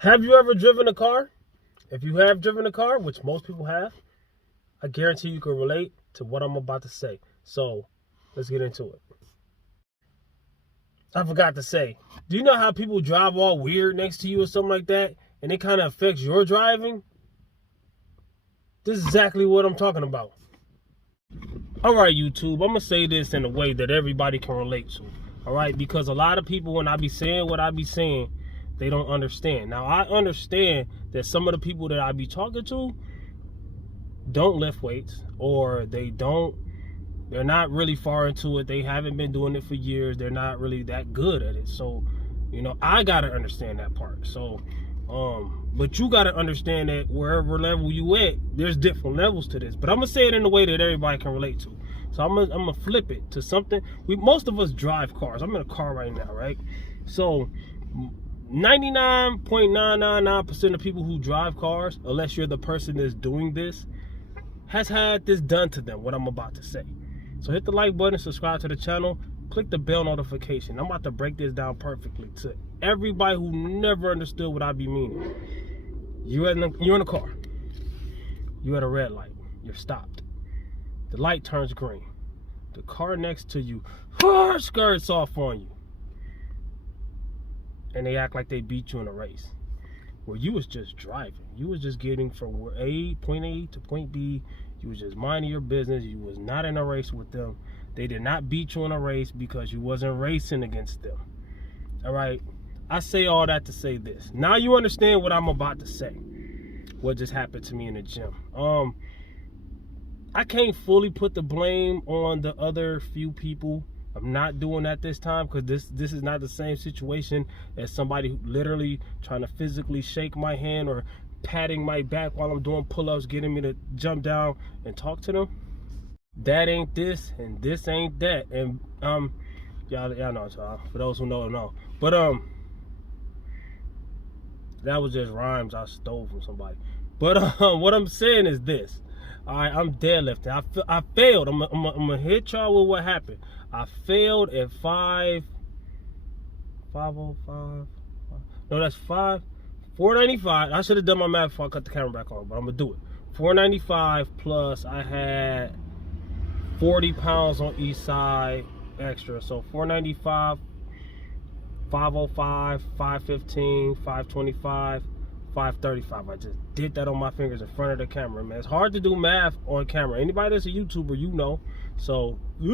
Have you ever driven a car? If you have driven a car, which most people have, I guarantee you can relate to what I'm about to say. So let's get into it. I forgot to say, do you know how people drive all weird next to you or something like that, and it kind of affects your driving? This is exactly what I'm talking about. All right, YouTube, I'm going to say this in a way that everybody can relate to. All right, because a lot of people, when I be saying what I be saying, they don't understand. Now, I understand that some of the people that I be talking to don't lift weights, or they're not really far into it. They haven't been doing it for years. They're not really that good at it. So, I got to understand that part. So, but you got to understand that wherever level you at, there's different levels to this. But I'm going to say it in a way that everybody can relate to. So I'm gonna flip it to something. Most of us drive cars. I'm in a car right now, right? So 99.999% of people who drive cars, unless you're the person that's doing this, has had this done to them, what I'm about to say. So hit the like button, subscribe to the channel, click the bell notification. I'm about to break this down perfectly to everybody who never understood what I be meaning. You're in a car. You're at a red light. You're stopped. The light turns green. The car next to you skirts off on you. And they act like they beat you in a race. Well, you was just driving. You was just getting from point A to point B. You was just minding your business. You was not in a race with them. They did not beat you in a race because you wasn't racing against them. All right? I say all that to say this. Now you understand what I'm about to say. What just happened to me in the gym. I can't fully put the blame on the other few people. I'm not doing that this time because this is not the same situation as somebody who literally trying to physically shake my hand or patting my back while I'm doing pull-ups, getting me to jump down and talk to them. That ain't this and this ain't that. And y'all know, y'all. For those who know. But that was just rhymes I stole from somebody. But what I'm saying is this. All right, I'm deadlifting. I failed. I'm gonna hit y'all with what happened. I failed at 505. No, that's 495. I should have done my math before I cut the camera back on, but I'm gonna do it. 495 plus I had 40 pounds on each side extra. So 495, 505, 515, 525. 535. I just did that on my fingers in front of the camera, man. It's hard to do math on camera. Anybody that's a YouTuber, you know. So I'm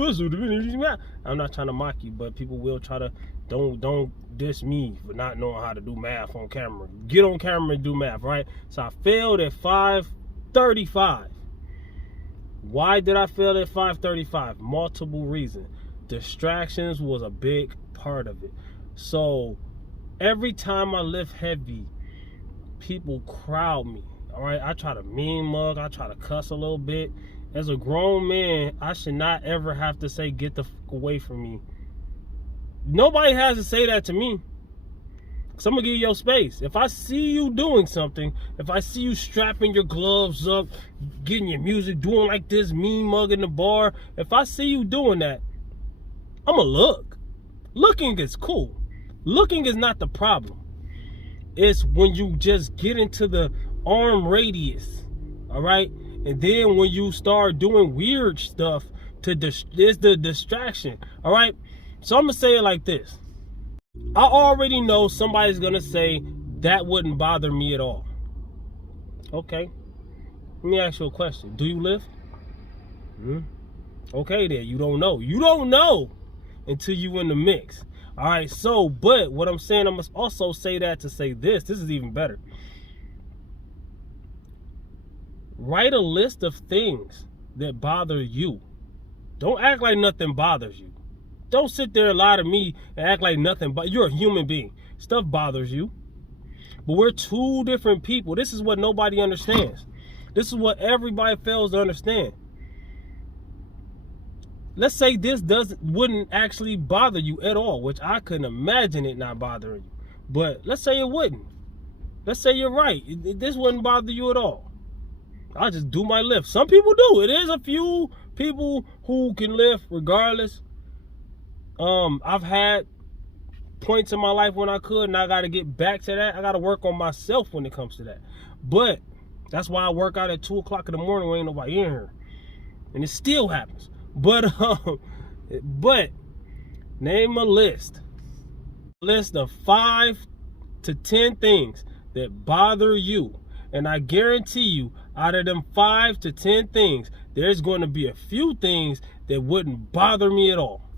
not trying to mock you, but people will try to don't diss me for not knowing how to do math on camera. Get on camera and do math, right? So I failed at 535. Why did I fail at 535? Multiple reasons. Distractions was a big part of it. So every time I lift heavy, people crowd me. All right, I try to mean mug, I try to cuss a little bit. As a grown man, I should not ever have to say get the fuck away from me. Nobody has to say that to me, because I'm gonna give you your space. If I see you doing something, if I see you strapping your gloves up, getting your music, doing like this, mean mug in the bar, if I see you doing that, I'm gonna look. Looking is cool. Looking is not the problem. It's when you just get into the arm radius, all right? And then when you start doing weird stuff, it's the distraction, all right? So I'm going to say it like this. I already know somebody's going to say that wouldn't bother me at all. Okay. Let me ask you a question. Do you lift? Okay, then. You don't know. You don't know until you in the mix. All right, so, but what I'm saying, I must also say that to say this. This is even better. Write a list of things that bother you. Don't act like nothing bothers you. Don't sit there and lie to me and act like nothing, but you're a human being. Stuff bothers you. But we're two different people. This is what nobody understands. This is what everybody fails to understand. Let's say this wouldn't actually bother you at all, which I couldn't imagine it not bothering you. But let's say it wouldn't. Let's say you're right. This wouldn't bother you at all. I'll just do my lift. Some people do. It is a few people who can lift regardless. I've had points in my life when I could, and I got to get back to that. I got to work on myself when it comes to that. But that's why I work out at 2 o'clock in the morning when ain't nobody in here, and it still happens. But name a list of 5 to 10 things that bother you, and I guarantee you, out of them 5 to 10 things, there's going to be a few things that wouldn't bother me at all.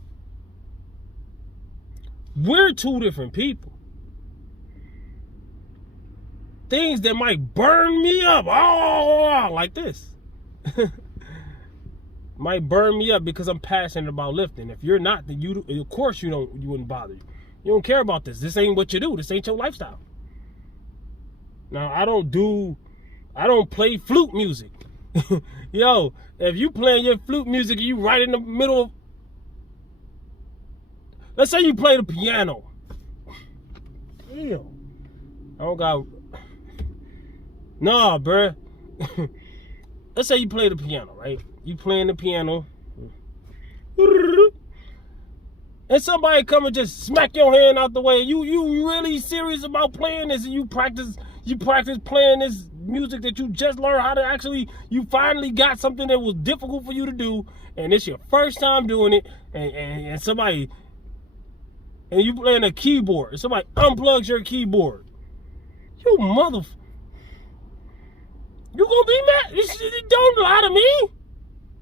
We're two different people. Things that might burn me up, like this, might burn me up because I'm passionate about lifting. If you're not, then you, of course, you wouldn't bother you. You don't care about this. This ain't what you do. This ain't your lifestyle. Now, I don't play flute music. Yo, if you playing your flute music, you right in the middle of, let's say you play the piano. Damn. I don't got, nah, bruh. Let's say you play the piano, right? You playing the piano. And somebody come and just smack your hand out the way. You really serious about playing this, and you practice playing this music that you just learned how to actually, you finally got something that was difficult for you to do, and it's your first time doing it, and somebody, and you playing a keyboard, and somebody unplugs your keyboard. You you gonna be mad? Don't lie to me.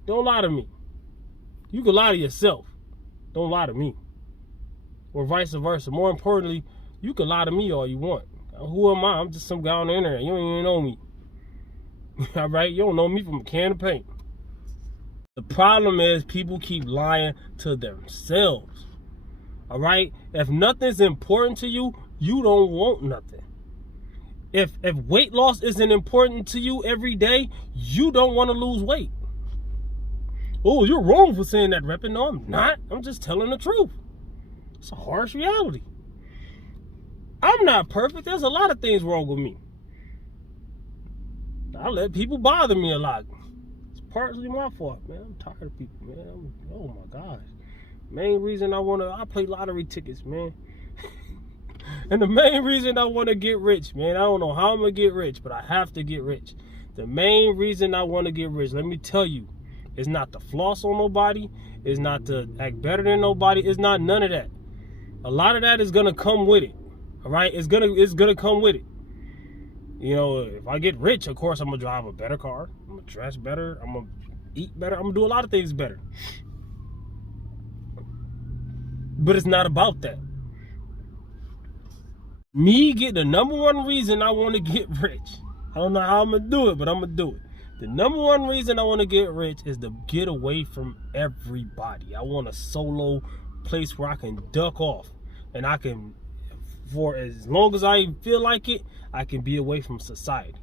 Don't lie to me. You can lie to yourself. Don't lie to me. Or vice versa. More importantly, you can lie to me all you want. Who am I? I'm just some guy on the internet. You don't even know me. All right? You don't know me from a can of paint. The problem is people keep lying to themselves. All right? If nothing's important to you, you don't want nothing. If weight loss isn't important to you every day, you don't want to lose weight. Oh, you're wrong for saying that, Reppin. No, I'm not. I'm just telling the truth. It's a harsh reality. I'm not perfect. There's a lot of things wrong with me. I let people bother me a lot. It's partly my fault, man. I'm tired of people, man. Oh my gosh. Main reason I play lottery tickets, man. And the main reason I want to get rich, man, I don't know how I'm going to get rich, but I have to get rich. The main reason I want to get rich, let me tell you, it's not to floss on nobody. It's not to act better than nobody. It's not none of that. A lot of that is going to come with it. All right? It's gonna come with it. You know, if I get rich, of course, I'm going to drive a better car. I'm going to dress better. I'm going to eat better. I'm going to do a lot of things better. But it's not about that. Me get the number one reason I want to get rich. I don't know how I'm going to do it, but I'm going to do it. The number one reason I want to get rich is to get away from everybody. I want a solo place where I can duck off. And I can, for as long as I feel like it, I can be away from society.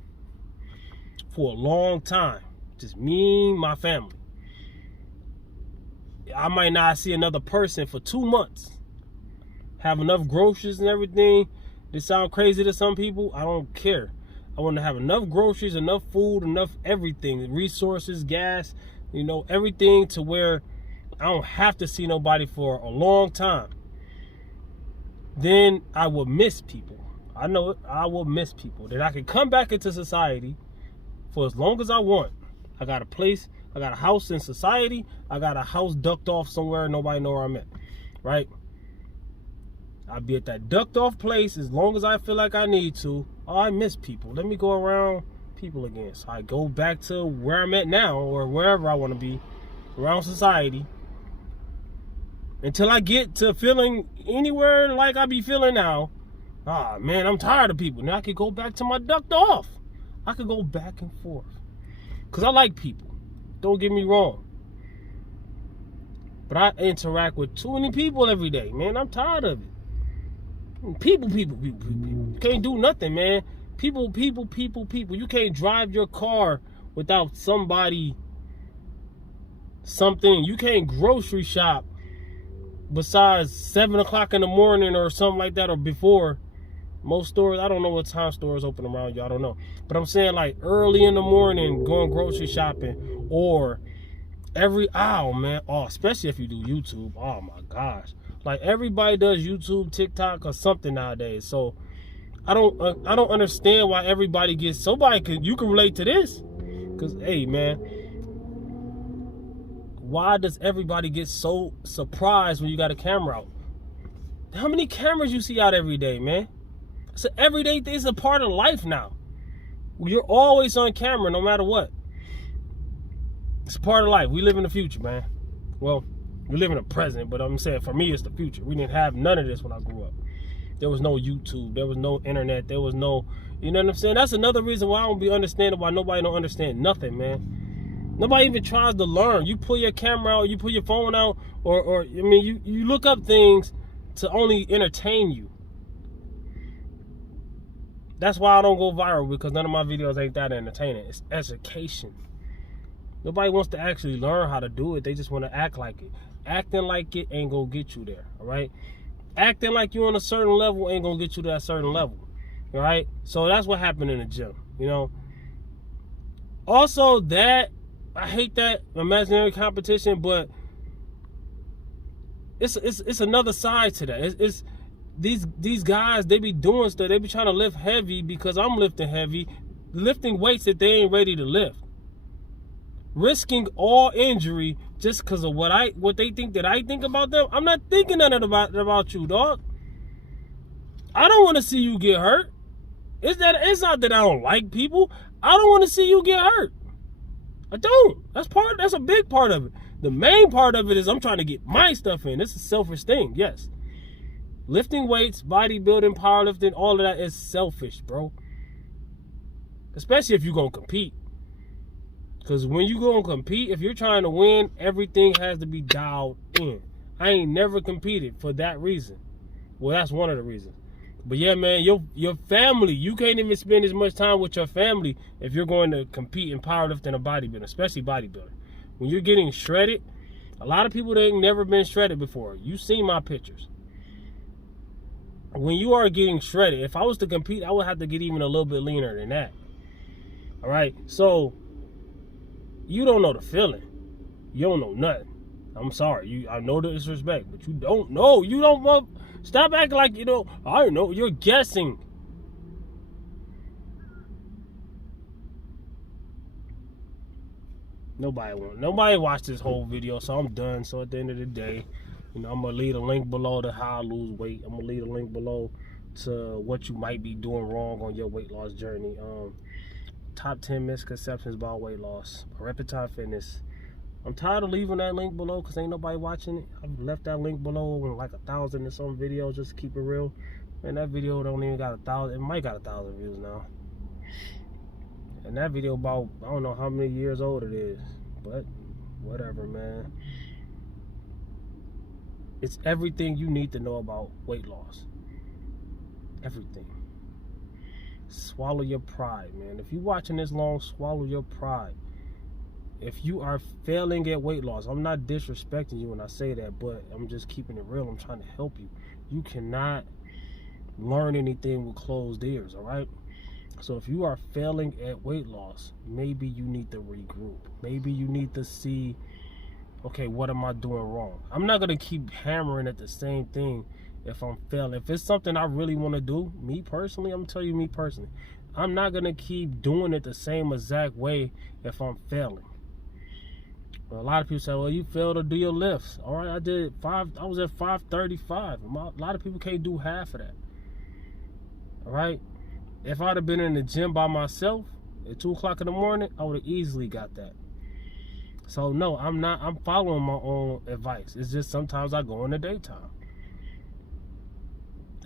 For a long time. Just me and my family. I might not see another person for 2 months. Have enough groceries and everything. This sound crazy to some people. I don't care. I want to have enough groceries, enough food, enough everything, resources, gas, you know, everything to where I don't have to see nobody for a long time. Then I will miss people. I know it. I will miss people. Then I can come back into society for as long as I want. I got a place. I got a house in society. I got a house ducked off somewhere and nobody know where I'm at. Right? I'll be at that ducked off place as long as I feel like I need to. Oh, I miss people. Let me go around people again. So I go back to where I'm at now or wherever I want to be around society until I get to feeling anywhere like I be feeling now. Ah, man, I'm tired of people. Now I could go back to my ducked off. I could go back and forth because I like people. Don't get me wrong. But I interact with too many people every day, man. I'm tired of it. People. You can't do nothing, man. People. You can't drive your car without somebody, something. You can't grocery shop besides 7 o'clock in the morning or something like that or before. Most stores, I don't know what time stores open around you. I don't know. But I'm saying like early in the morning going grocery shopping or every hour, man. Oh, especially if you do YouTube. Oh, my gosh. Like everybody does YouTube, TikTok, or something nowadays. So I don't understand why everybody gets. You can relate to this, cause hey man, why does everybody get so surprised when you got a camera out? How many cameras you see out every day, man? It's an everyday thing. It's a part of life now. You're always on camera, no matter what. It's a part of life. We live in the future, man. Well, we live in the present, but I'm saying for me, it's the future. We didn't have none of this when I grew up. There was no YouTube. There was no internet. There was no, you know what I'm saying? That's another reason why I don't be understanding why nobody don't understand nothing, man. Nobody even tries to learn. You pull your camera out, you pull your phone out, or I mean, you look up things to only entertain you. That's why I don't go viral, because none of my videos ain't that entertaining. It's education. Nobody wants to actually learn how to do it. They just want to act like it. Acting like it ain't gonna get you there, all right? Acting like you're on a certain level ain't gonna get you to that certain level, all right? So that's what happened in the gym, you know? Also, that, I hate that imaginary competition, but it's another side to that. It's these guys, they be doing stuff. They be trying to lift heavy because I'm lifting heavy, lifting weights that they ain't ready to lift, risking all injury just because of what they think that I think about them. I'm not thinking nothing about you, dog. I don't want to see you get hurt. It's not that I don't like people. I don't want to see you get hurt. I don't. That's a big part of it. The main part of it is I'm trying to get my stuff in. It's a selfish thing, yes. Lifting weights, bodybuilding, powerlifting, all of that is selfish, bro. Especially if you're going to compete. Because when you go and compete, if you're trying to win, everything has to be dialed in. I ain't never competed for that reason. Well, that's one of the reasons. But yeah, man, your family, you can't even spend as much time with your family if you're going to compete in powerlifting or bodybuilding, especially bodybuilding. When you're getting shredded, a lot of people that ain't never been shredded before. You've seen my pictures. When you are getting shredded, if I was to compete, I would have to get even a little bit leaner than that. All right, so you don't know the feeling. You don't know nothing. I'm sorry. I know the disrespect, but you don't know. You don't want. Stop acting like you know. I don't know. You're guessing. Nobody watched this whole video, so I'm done. So at the end of the day, you know, I'm gonna leave a link below to how I lose weight. I'm gonna leave a link below to what you might be doing wrong on your weight loss journey. Top 10 misconceptions about weight loss. REPPIN Fitness. I'm tired of leaving that link below because ain't nobody watching it. I've left that link below with like 1,000 and some videos just to keep it real. And that video don't even got 1,000. It might got 1,000 views now. And that video about, I don't know how many years old it is. But whatever, man. It's everything you need to know about weight loss. Everything. Swallow your pride, man. If you're watching this long, swallow your pride. If you are failing at weight loss, I'm not disrespecting you when I say that, but I'm just keeping it real. I'm trying to help you. You cannot learn anything with closed ears, all right? So if you are failing at weight loss, maybe you need to regroup. Maybe you need to see, okay, what am I doing wrong? I'm not going to keep hammering at the same thing if I'm failing. If it's something I really want to do, me personally, I'm telling you me personally, I'm not going to keep doing it the same exact way if I'm failing. Well, a lot of people say, well, you failed to do your lifts. All right, I was at 535. A lot of people can't do half of that. All right? If I'd have been in the gym by myself at 2 o'clock in the morning, I would have easily got that. So, no, I'm following my own advice. It's just sometimes I go in the daytime.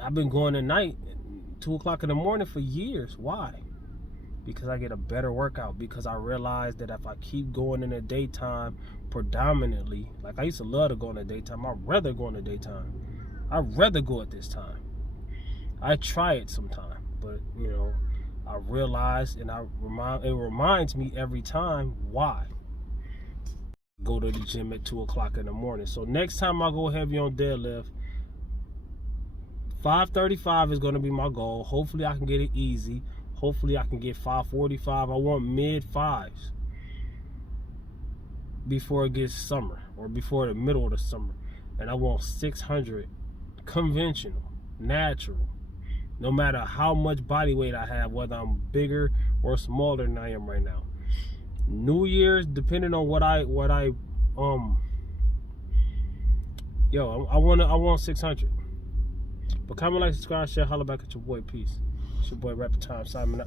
I've been going at night, 2 o'clock in the morning for years. Why? Because I get a better workout. Because I realize that if I keep going in the daytime predominantly, like I used to love to go in the daytime. I'd rather go in the daytime. I'd rather go at this time. I try it sometime, but you know, I realize and it reminds me every time why. Go to the gym at 2 o'clock in the morning. So next time I go heavy on deadlift, 535 is going to be my goal. Hopefully I can get it easy. Hopefully I can get 545. I want mid fives before it gets summer or before the middle of the summer. and I want 600 conventional, natural. No matter how much body weight I have, whether I'm bigger or smaller than I am right now. New Year's, depending on I want 600. But comment, like, subscribe, share, holler back at your boy. Peace. It's your boy Rapping Time, Simon.